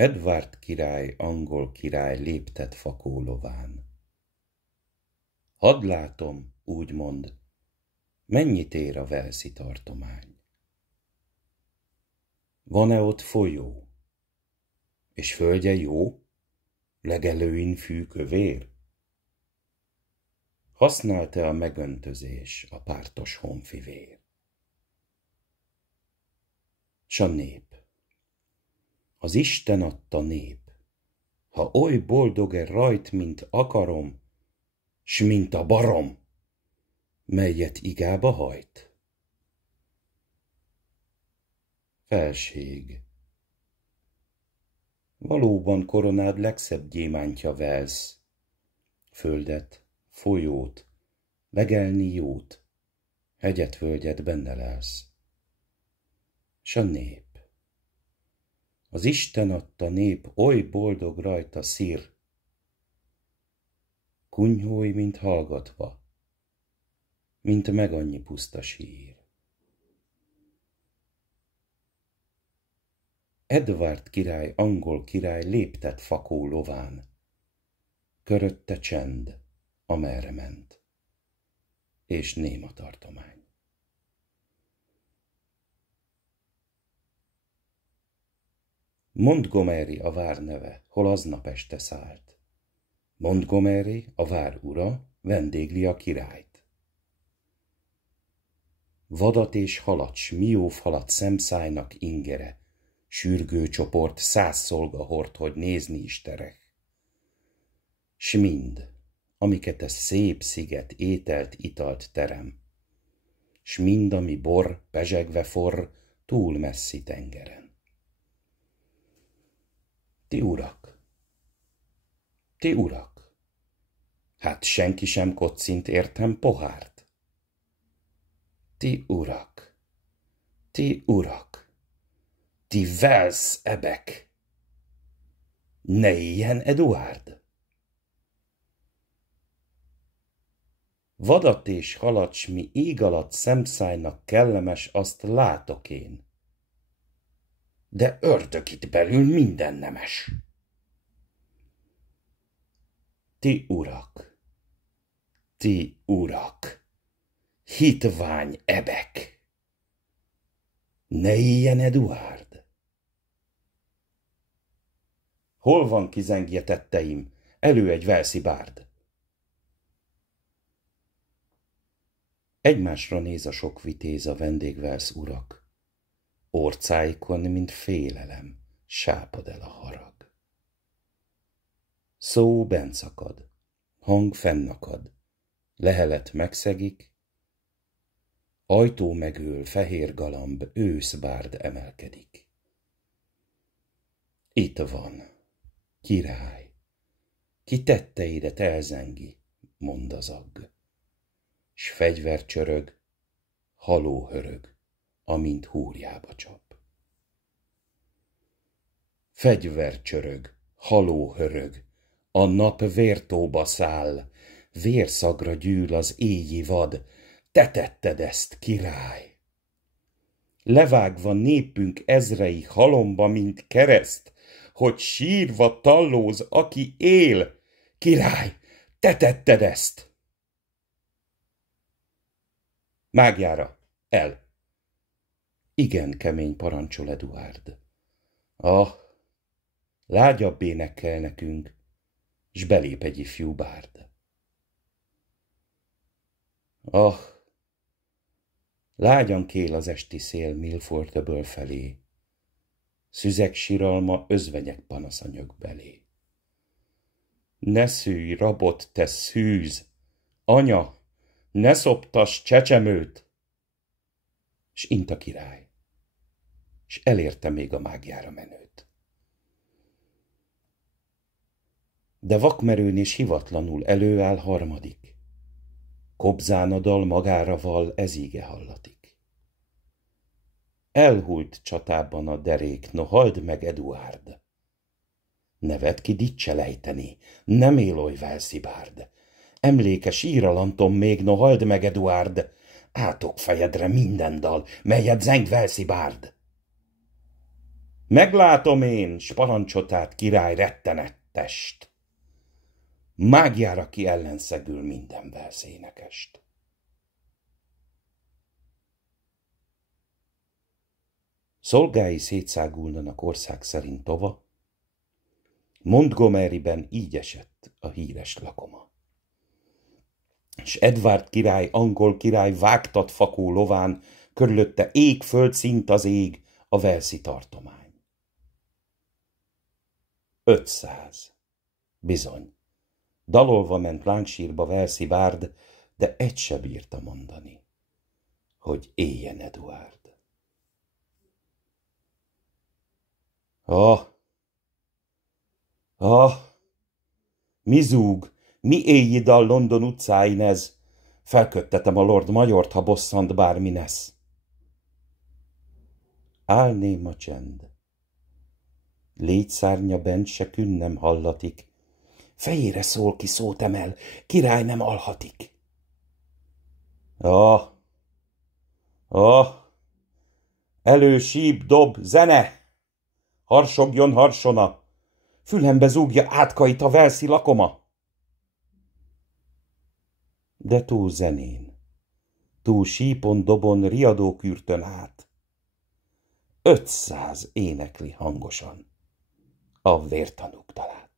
Edward király, angol király léptet fakólován. Hadd látom, úgymond, mennyit ér a walesi tartomány. Van-e ott folyó, és földje jó, legelőin fűkövér? Használt-e a megöntözés a pártos honfivér? S a nép, az Isten adta nép, ha oly boldog-e rajt, mint akarom, s mint a barom, melyet igába hajt? Felség, valóban koronád legszebb gyémántja Wales, földet, folyót, legelni jót, hegyet, völgyet benne lelsz. S a nép, az Isten adta nép, oly boldog rajta szír, kunyhói, mint hallgatva, mint meg annyi puszta sír. Edward király, angol király léptet fakó lován, körötte csend, amerre ment, és néma tartomány. Montgomery a vár neve, hol aznap este szállt. Montgomery, a vár ura, vendégli a királyt. Vadat és halat, s miófalat szemszájnak ingere, sürgő csoport 100 szolga hord, hogy nézni is terek. S mind, amiket ez szép sziget ételt, italt terem, s mind, ami bor, pezsegve forr, túl messzi tengeren. Ti urak, hát senki sem kocint értem pohárt. Ti urak, ti Wales ebek, ne éljen Eduárd! Vadat és halat, s mi ég alatt szemszájnak kellemes, azt látok én. De ördög itt belül minden nemes. Ti urak, hitvány ebek, ne éljen Eduárd! Hol van, kizengje tetteim, elő egy walesi bárd? Egymásra néz a sok vitéz, a vendég Wales urak. Orcáikon, mint félelem, sápad el a harag. Szó bent szakad, hang fennakad, lehelet megszegik, ajtó megől, fehér galamb, őszbárd emelkedik. Itt van, király, ki tetteidet elzengi, mond az agg, s fegyver csörög, haló hörög, amint húrjába csap. Fegyver csörög, haló hörög, a nap vértóba száll, vérszagra gyűl az éji vad, te tetted ezt, király! Levágva népünk ezrei halomba, mint kereszt, hogy sírva tallóz, aki él, király, te tetted ezt! Mágjára, el! Igen kemény parancsol Eduárd. Lágyabb énekkel nekünk, s belép egy ifjú bárd. Lágyan kél az esti szél Milford öböl felé, szüzek siralma özvenyek panaszanyag belé. Ne szűj, rabot, te szűz, anya, ne szoptass csecsemőt! S int a király, s elérte még a mágjára menőt. De vakmerőn és hivatlanul előáll harmadik, kobzán a dal magára val, ez íge hallatik. Elhult csatában a derék, no halld meg, Eduárd! Nevet ki dicselejteni, nem él oly walesi bárd. Emlékes íralantom még, no halld meg, Eduárd! Átok fejedre minden dal, melyet zeng walesi bárd. Meglátom én, s parancsotát király rettenettest, mágiára ki ellenszegül minden verszénekest. Szolgái szétszágulnanak ország szerint tova, Montgomeryben így esett a híres lakoma. S Edward király, angol király vágtat fakó lován, körülötte ég, föld, szint az ég, a Walesi tartomány. 500. Bizony. Dalolva ment láncsírba Walesi bárd, de egy se bírta mondani, hogy éljen Eduárd. Mi zúg, mi éjj dal London utcáin ez? Felköttetem a Lord Majort, ha bosszant bármi nesz. Álném a csend. Légyszárnya bent se künn nem hallatik. Fejére szól, ki szót emel, király nem alhatik. Elő, síp, dob, zene! Harsogjon harsona, fülembe zúgja átkait a Walesi lakoma. De túl zenén, túl sípon, dobon, riadókürtön át, 500 énekli hangosan a vértanúk dalát.